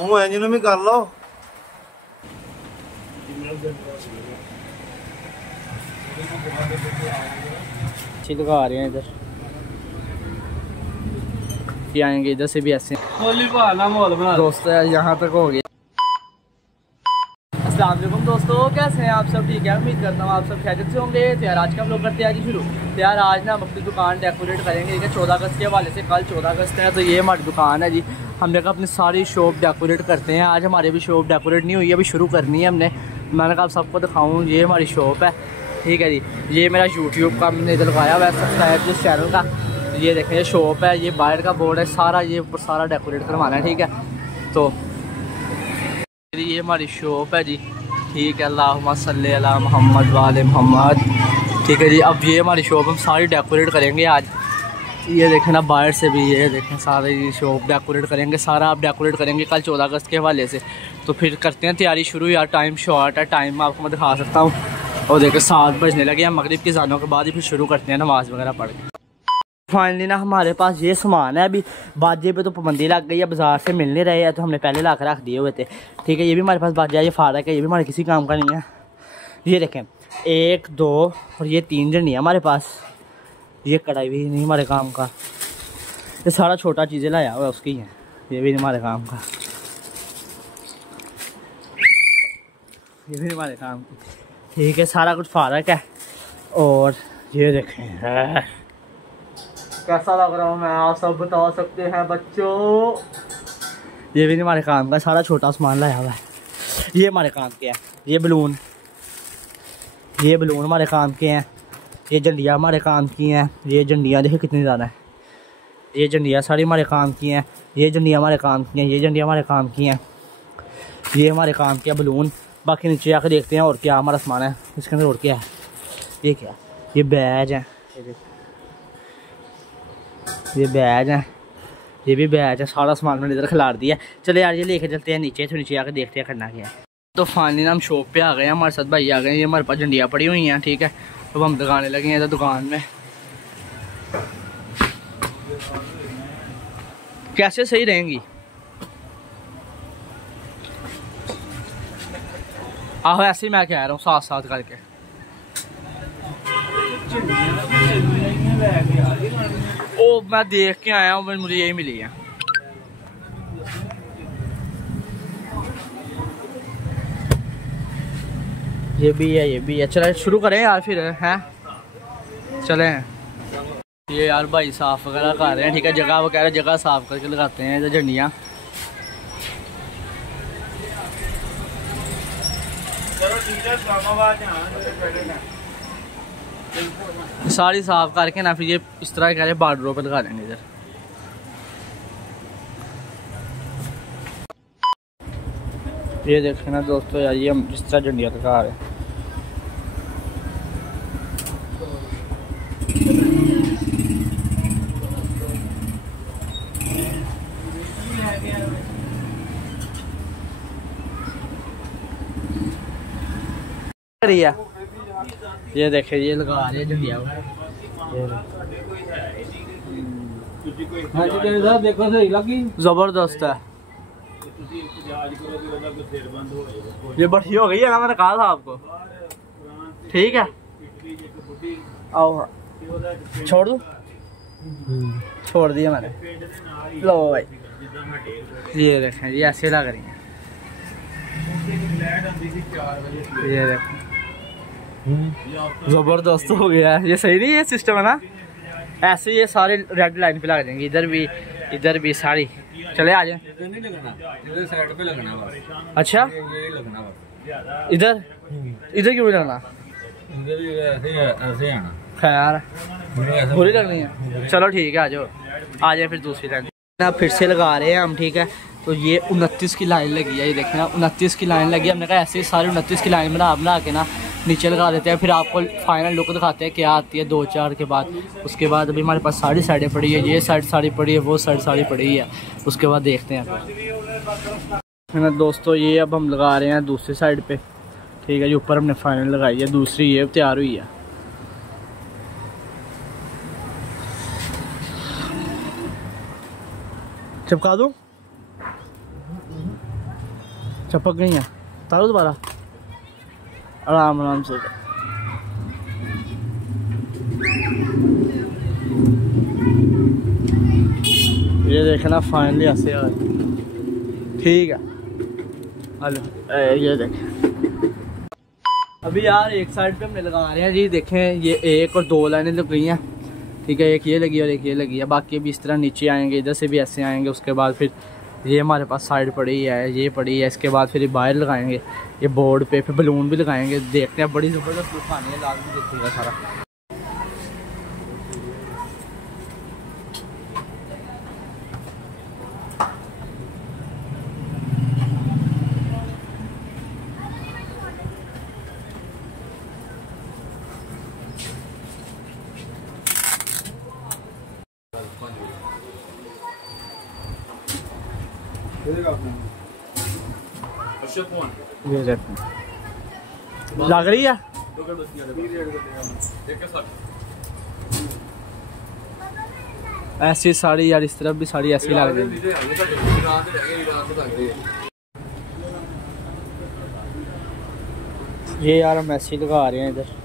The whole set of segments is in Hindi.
मुंह इंजन में कर लो। लगा रहे हैं इधर, ये आएंगे इधर से भी ऐसे दोस्त यहाँ तक हो गया। अस्सलाम वालेकुम दोस्तों, कैसे हैं आप सब? ठीक है, उम्मीद करता हूँ आप सब खैरियत से होंगे। तो यार आज का हम लोग करते हैं आज शुरू। तो यार आज ना हम अपनी दुकान डेकोरेट करेंगे। ठीक है, 14 अगस्त के हवाले से, कल 14 अगस्त है तो ये हमारी दुकान है जी। हमने कहा अपनी सारी शॉप डेकोरेट करते हैं। आज हमारी भी शॉप डेकोरेट नहीं हुई है, अभी शुरू करनी है हमने। मैंने कहा आप सबको दिखाऊँ, ये हमारी शॉप है। ठीक है जी, ये मेरा यूट्यूब का मैंने इधर लगाया हुआ है सब्सक्राइब जिस चैनल का। ये देखें, ये शॉप है, ये बाहर का बोर्ड है, सारा ये ऊपर सारा डेकोरेट करवाना है। ठीक है, तो ये हमारी शॉप है जी। ठीक है, अल्लाहुम्मा सल्ली अला मुहम्मद वाले मोहम्मद। ठीक है जी, अब ये हमारी शॉप हम सारी डेकोरेट करेंगे आज। ये देखें ना, बाहर से भी ये देखें, सारे ये शॉप डेकोरेट करेंगे, सारा आप डेकोरेट करेंगे कल 14 अगस्त के हवाले से। तो फिर करते हैं तैयारी शुरू। यार टाइम शॉर्ट है, टाइम आपको मैं दिखा सकता हूँ। और देखो 7 बजने लगे हैं, मगरिब की ज़ानों के बाद ही फिर शुरू करते हैं नमाज़ वगैरह पढ़ के। फाइनली ना हमारे पास ये सामान है। अभी बाजे पे तो पाबंदी लग गई है, बाज़ार से मिल नहीं रहे हैं, तो हमने पहले ला कर रख दिए हुए थे। ठीक है, ये भी हमारे पास बाजा है, ये फारक है, ये भी हमारे किसी काम का नहीं है। ये देखें, 1 2 और ये 3 जन नहीं है हमारे पास। ये कढ़ाई भी नहीं हमारे काम का। ये सारा छोटा चीज़ें लाया हुआ है उसकी है, ये भी नहीं हमारे काम का, ये भी नहीं हमारे काम की। ठीक है, सारा कुछ फारक है। और ये देखें कैसा लग रहा हूँ मैं, आप सब बता सकते हैं बच्चों। ये भी नहीं हमारे काम का, सारा छोटा सामान लाया हुआ है। ये हमारे काम के हैं, ये बलून हमारे काम के हैं। ये झंडियाँ हमारे काम की हैं। ये झंडियाँ देखिए कितनी ज़्यादा है। ये झंडियाँ सारी हमारे काम की हैं। ये झंडियाँ हमारे काम की हैं। ये झंडियाँ हमारे काम की हैं। ये हमारे काम के बलून। बाकी नीचे आकर देखते हैं और क्या हमारा सामान है इसके अंदर। और क्या है, ये क्या, ये बैज है, ये बैज है, ये भी बैज है। सारा सामान मैंने इधर खिलाड़ दिया। चले यार ये लेके चलते हैं नीचे, तो नीचे आकर देखते हैं करना क्या है। तो फाइनली हम शॉप पे आ गए हैं, हमारे साथ भाई आ गए हैं। ये हमारे पास झंडियाँ पड़ी हुई हैं। ठीक है, तो हम लगाने लगे हैं इधर दुकान में। कैसे सही रहेंगी? आहो ऐसे ही मैं कह रहा हूँ, साथ साथ करके। ओ मैं देख के आया हूँ, मुझे यही मिली है। ये भी है, ये भी है। चले शुरू करें यार फिर, हैं चले। ये यार भाई साफ वगैरह कर रहे हैं। ठीक है, जगह वगैरह जगह साफ करके लगाते हैं इधर झंडियाँ। सारी साफ करके ना फिर ये इस तरह कह रहे बॉर्डरों पे लगा देंगे इधर। ये देखें ना दोस्तों यार, ये हम इस तरह झंडियाँ लगा रहे हैं। ये देखे, ये लगा रहे झंडियाँ। जबरदस्त है, ये बढ़िया हो गई है ना, मैंने कहा था आपको। ठीक है, आओ छोड़ दूं, छोड़ दिया मैंने। लो भाई, ये देखें, ये ऐसे लग रही है। ये देखें, जबरदस्त हो गया है। ये सही नहीं है सिस्टम है ना, ऐसे ये सारे रेड लाइन पे लग जाएंगे, इधर भी सारी। चले आ जाए, इधर साइड पे लगना बस। अच्छा ये लगना बस, इधर क्यों नहीं लगना? इधर ऐसे आना। खैर पूरी लगनी है, चलो ठीक है, आ जाए फिर दूसरी लाइन ना फिर से लगा रहे हैं हम। ठीक है, तो ये 29 की लाइन लगी है, ये देखें ना 29 की लाइन लगी है। हमने कहा ऐसे सारे 29 की लाइन बना के ना नीचे लगा देते हैं, फिर आपको फाइनल लुक दिखाते हैं क्या आती है 2-4 के बाद। उसके बाद अभी हमारे पास सारी साइडें पड़ी है, ये साइड साड़ी पड़ी है, वो साइड साड़ी पड़ी है, उसके बाद देखते हैं है ना दोस्तों। ये अब हम लगा रहे हैं दूसरी साइड पे, ठीक है जी। ऊपर हमने फाइनल लगाई है, दूसरी ये तैयार हुई है। चिपका दूँ, चपक गई हैं, तारो दोबारा आराम आराम से। ये देखना फाइनली ऐसे आ ठीक है। हेलो ये देखें अभी यार एक साइड पे हमने लगा रहे हैं जी। देखें ये 1 और 2 लाइनें लग गई हैं, ठीक है। एक ये लगी और एक ये लगी है, बाकी अभी इस तरह नीचे आएंगे, इधर से भी ऐसे आएंगे। उसके बाद फिर ये हमारे पास साइड पड़ी है, ये पड़ी है। इसके बाद फिर ये बाहर लगाएंगे, ये बोर्ड पे फिर बलून भी लगाएंगे। देखते हैं, बड़ी ज़बरदस्त लुक आनी है, लाजमी देखिएगा सारा। ये देखो लग रही है ऐसी साड़ी यार, इस तरफ भी साड़ी ऐसी लग रही है। ये यार हम ऐसे ही लगा रहे हैं इधर।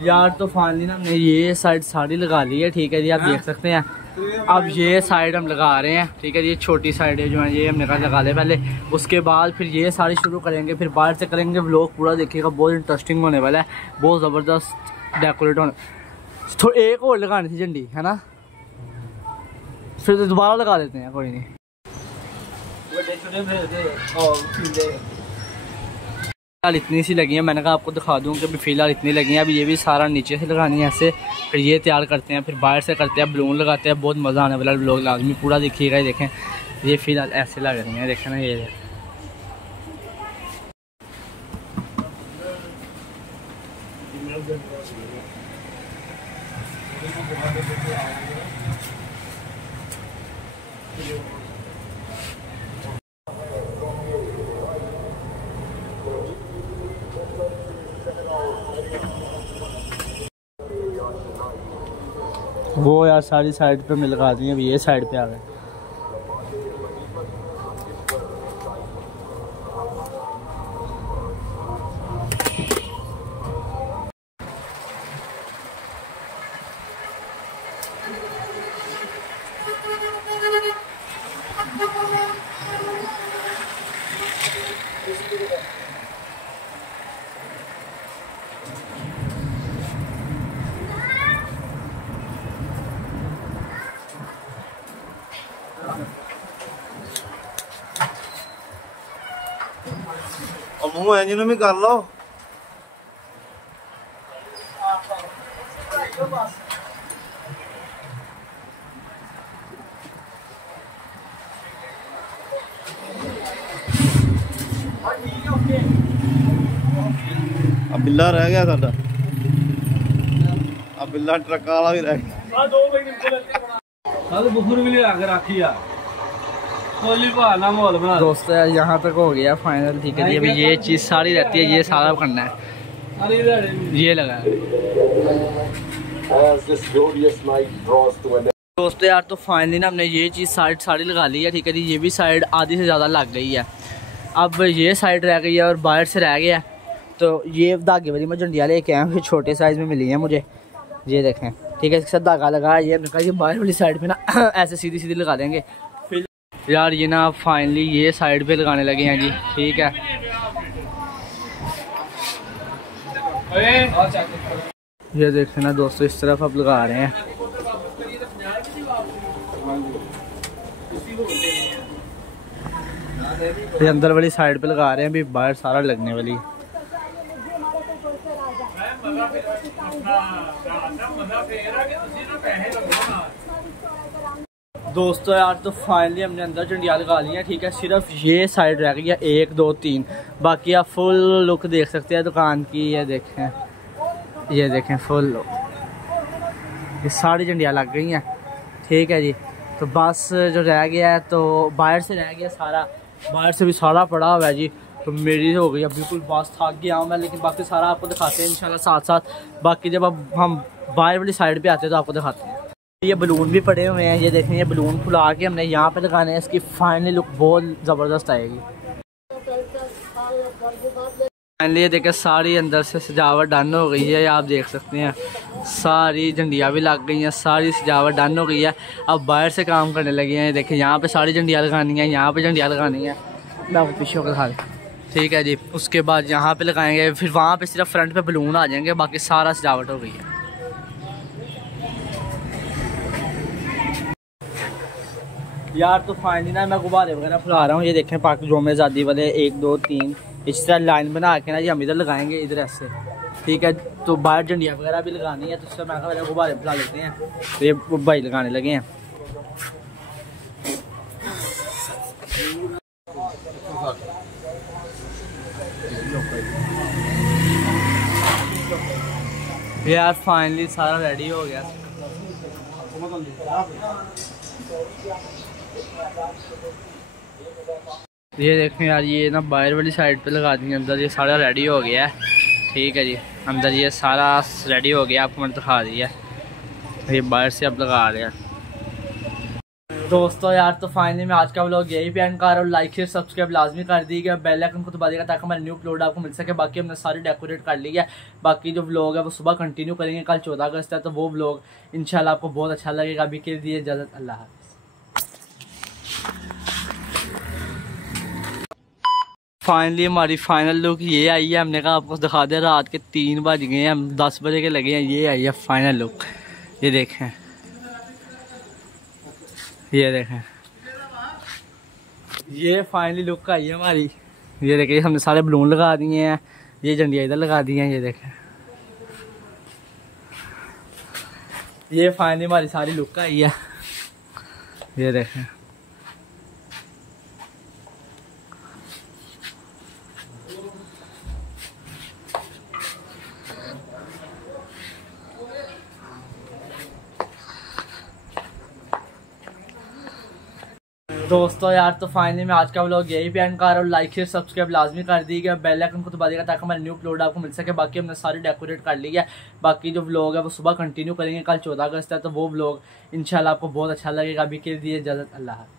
यार तो फाइनली ना हमने ये साइड साड़ी लगा ली है, ठीक है जी। आप देख सकते हैं। अब ये साइड हम लगा रहे हैं, ठीक है जी। ये छोटी साइडें जो हैं ये हमने कहा लगा ले पहले, उसके बाद फिर ये साड़ी शुरू करेंगे, फिर बाहर से करेंगे। व्लॉग पूरा देखिएगा, बहुत इंटरेस्टिंग होने वाला है, बहुत ज़बरदस्त डेकोरेट होने। तो एक और लगानी थी झंडी, है ना, फिर दोबारा लगा देते हैं, कोई नहीं। फिलहाल इतनी सी लगी है, मैंने कहा आपको दिखा दूं कि अभी फ़िलहाल इतनी लगी हैं। अभी ये भी सारा नीचे से लगानी है ऐसे, फिर ये तैयार करते हैं, फिर बाहर से करते हैं, बलून लगाते हैं। बहुत मज़ा आने वाला है, लोग लाजमी पूरा देखिएगा। देखें ये फ़िलहाल ऐसे लग रही हैं, देखें ना ये वो यार सारी साइड पे मैं लगा दी, अब ये साइड पे आ गए। ਮੂੰਹ ਐ ਜਿਹਨੂੰ ਵੀ ਕਰ ਲਓ। ਆ ਬਿੱਲਾ ਰਹਿ ਗਿਆ ਸਾਡਾ, ਆ ਬਿੱਲਾ ਟਰੱਕਾਂ ਵਾਲਾ ਵੀ ਰਹਿ ਗਿਆ। ਆ 2 ਵਜੇ ਨਿਕਲ ਆਦੇ ਬੁਖਰ ਵੀ ਲਿਆ ਕੇ ਰੱਖੀ ਆ। दोस्तों यार यहाँ तक हो गया फाइनल, ठीक है जी। अभी ये चीज़ सारी रहती है, ये सारा करना है, ये लगा है। दोस्तों यार तो फाइनली ना हमने ये चीज़ साड़ी लगा ली है, ठीक है जी। ये भी साइड आधी से ज़्यादा लग गई है। अब ये साइड रह गई है और बाहर से रह गया। तो ये धागे वाली मैं झंडियाँ लेके आया हूँ, छोटे साइज़ में मिली है मुझे, ये देखें, ठीक है। इसके साथ धागा लगा है, ये कहा ये बाहर वाली साइड पे ना ऐसे सीधी सीधी लगा देंगे। यार ये ना फाइनली ये साइड पे लगाने लगे हैं जी, ठीक है। ये देखें ना दोस्तों, इस तरफ अब लगा रहे हैं। ये अंदर वाली साइड पे लगा रहे हैं, अभी बाहर सारा लगने वाली है। दोस्तों यार तो फाइनली हमने अंदर झंडियाँ लगा ली हैं, ठीक है। सिर्फ ये साइड रह गई है 1 2 3, बाकी आप फुल लुक देख सकते हैं दुकान की। ये देखें फुल लुक, ये सारी झंडियाँ लग गई हैं, ठीक है जी। तो बस जो रह गया है तो बाहर से रह गया सारा, बाहर से भी सारा पड़ा हुआ है जी। तो मेरी हो गई अब बिल्कुल बस थक गया हूँ मैं, लेकिन बाकी सारा आपको दिखाते हैं इंशाल्लाह साथ साथ। बाकी जब अब हम बाहर वाली साइड पे आते हैं तो आपको दिखाते हैं। ये बलून भी पड़े हुए हैं, ये देखें, ये बलून फुला के हमने यहाँ पे लगाने हैं। इसकी फाइनली लुक बहुत ज़बरदस्त आएगी। फाइनली ये देखें सारी अंदर से सजावट डन हो गई है, आप देख सकते हैं सारी झंडियाँ भी लग गई हैं, सारी सजावट डन हो गई है। अब बाहर से काम करने लगे हैं। देखें यहाँ पे सारी झंडियाँ लगानी है, यहाँ पे झंडियाँ लगानी है, मैं आपको पीछे को दिखा दूँ, ठीक है जी। उसके बाद यहाँ पे लगाएंगे, फिर वहाँ पे सिर्फ फ्रंट पे बलून आ जाएंगे, बाकी सारा सजावट हो गई है। यार तो फाइनली ना मैं गुब्बारे वगैरह फुला रहा हूँ। ये देखें पाक जोम आज़ादी वाले 1 2 3 इस तरह लाइन बना के ना जी हम इधर लगाएंगे, इधर ऐसे, ठीक है। तो बाहर झंडियाँ वगैरह भी लगानी है, तो इससे मैं कहा गुब्बारे फुला लेते हैं। तो ये भाई लगाने लगे हैं। यार फाइनली सारा रेडी हो गया। ये देखें यार, ये ना बाहर वाली साइड पे लगा दी, अंदर ये सारा रेडी हो गया है, ठीक है जी। अंदर ये सारा रेडी हो गया, आपको मैंने दिखा दिया। ये बाहर से अब लगा रहे हैं। दोस्तों यार तो फाइनली मैं आज का व्लॉग यही पे एंड कर रहा हूँ। लाइक शेयर सब्सक्राइब लाजमी कर दीजिएगा, बेल आइकन को दबा देगा ताकि हमारे न्यू अपलोड आपको मिल सके। बाकी हमने सारी डेकोरेट कर ली है, बाकी जो व्लॉग है वो सुबह कंटिन्यू करेंगे। कल 14 अगस्त है, तो वो व्लॉग इंशाल्लाह आपको बहुत अच्छा लगेगा। अभी के लिए इजाज़त, अल्लाह हाफ़िज़। फाइनली हमारी फाइनल लुक ये आई है। हमने कहा आपको दिखा दे, रात के 3 बज गए हैं, हम 10 बजे के लगे हैं। ये आई है फाइनल लुक, ये देखें, ये देखें, ये फाइनली लुक आई है हमारी। ये देखें हमने सारे बलून लगा दिए हैं, ये झंडियाँ इधर लगा दी हैं। ये देखें, ये फाइनली हमारी सारी लुक आई है। ये देखें, दोस्तों यार तो फाइनली मैं आज का व्लॉग यही पे एंड कर रहा हूँ। लाइक शेयर सब्सक्राइब लाजमी कर दीजिएगा, बेल आइकन को दबा देगा ताकि हमारे न्यू अपलोड आपको मिल सके। बाकी हमने सारी डेकोरेट कर ली है, बाकी जो व्लॉग है वो सुबह कंटिन्यू करेंगे। कल 14 अगस्त है, तो वो व्लॉग इंशाल्लाह आपको बहुत अच्छा लगेगा। अभी के लिए इजाज़त, अल्लाह हाफ़िज़।